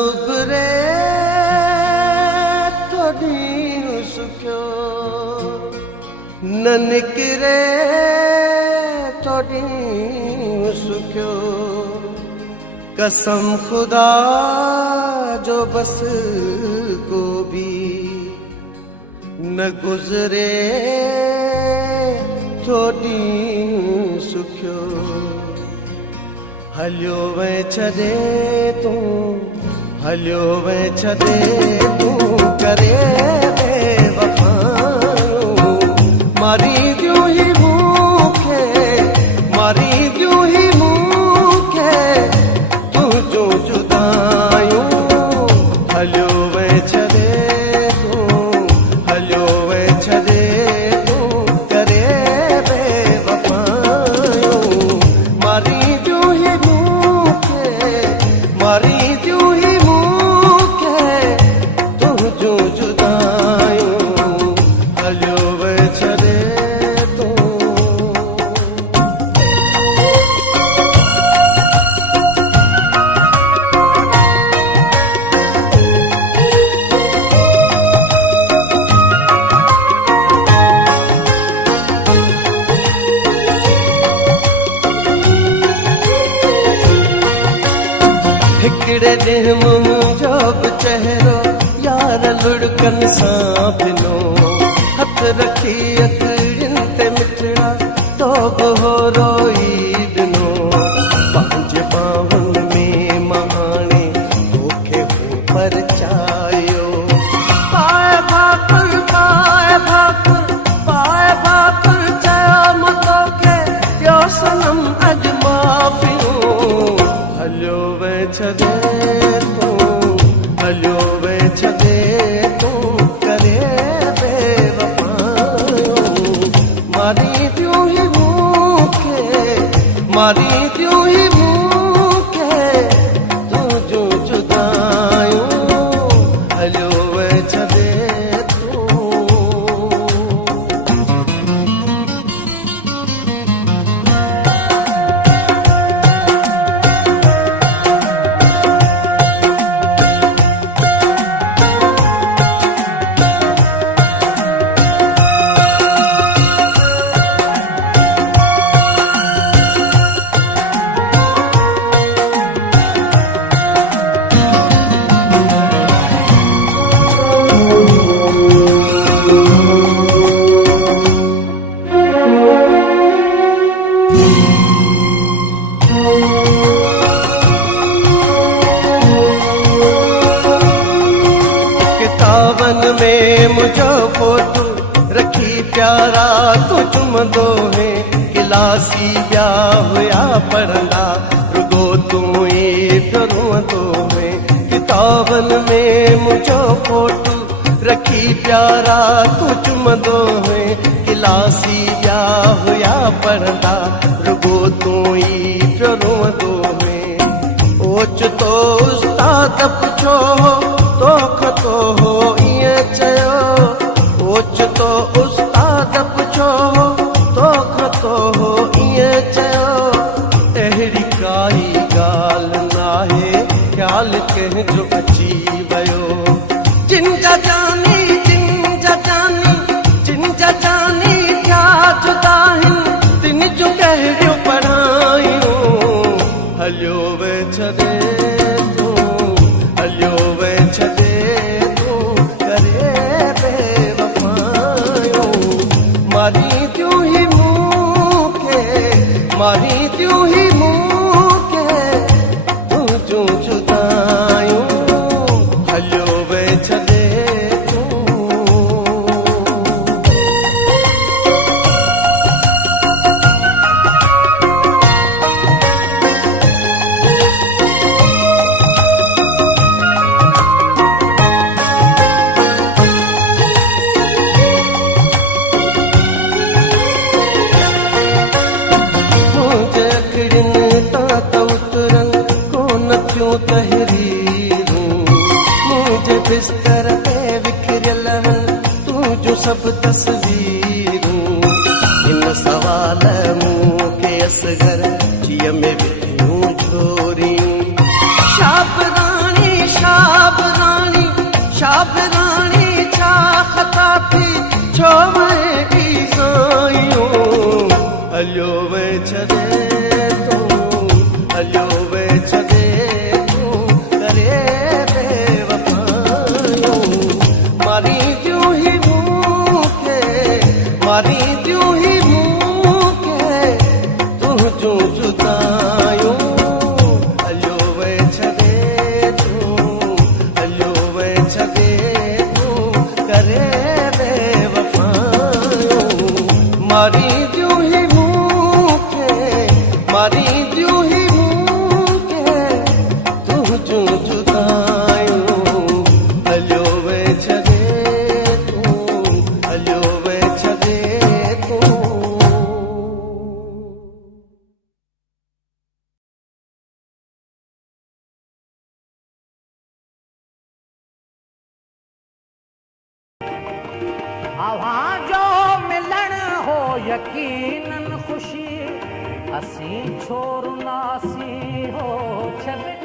उभरे तो ॾींहुं सुखियो, न निकिरे तो ॾींहुं सुखियो। कसम खुदा जो बस को भी न गुज़रे तो ॾींहुं सुखियो। हलियो वे छॾे तूं, हलियो वे छॾे तूं करे बेवफ़ायूं। मारी दियूं ही मूंखे, मारी दियूं ही मूंखे तुंहिंजूं जुदायूं। हलियो वे छॾे तूं, हलियो वे छॾे तूं करे बेवफ़ायूं। मारी मारी दियूं ही मूंखे तुंहिंजूं जुदायूं। हलियो वे छॾे तूं। हिकिड़े ॾींहुं मुंहिंजो बि चहिरो यार लुड़कनि सां भिनो, हथ रखी अखियुनि ते मिठड़ा तो बि हो रोई ॾिनो। पंहिंजे ॿाहुनि में मां हाणे तोखे परचायो। पाए भाकुर, पाए भाकुर, पाए भाकुर चयो मां तोखे ॿियो सनम अॼु माफ़ियूं। हलियो वे छॾे तूं, हलियो वे छॾे तूं करे बेवफ़ायूं। मारी दियूं ही मूंखे, मारी दियूं ही मूंखे तुंहिंजूं जुदायूं। हलियो वे छॾे तूं। किताबन में मुझो फोटो रखी प्यारा तो चुमंदो है। गिलासी ॿिया हुया पढ़ंदा रुगो तूं ई पियो रोअंदो है। किताबन में मुझो फोटो रखी प्यारा तो चुमंदो है। गिलासी ॿिया हुया पढ़ंदा रुगो तूं ई पियो रोअंदो है। ओचितो उस्ताद पुछो तोख तो हो ईअं चयो। ओचितो उस्ताद पुछो तोख तो हो ईअं चयो। अहिड़ी काई ॻाल्हि नाहे ख़्याल कंहिंजो अची वियो। जिन जा जानी, जिन जा जानी, जिन जा जानी क्या जुदा आहिनि तिन जूं कहिड़ियूं पढ़ायूं। हलियो वे छॾे तूं, हलियो वे छॾे तूं करे बेवफ़ायूं। मारी दियूं ही मूंखे, मारी दियूं ही मूंखे तुंहिंजूं जुदायूं। हलियो वे छॾे तूं। तहरीरूं मुझे बिस्तर पे विखरियल तूं जो सब तस्वीरूं। इन सवाल मूंखे असगर जिय में विधियूं छोरियूं। शाबरानी शा अव्हां जो मिलण हो यकीनन ख़ुशी, असीं छो रुनासीं हो छॾ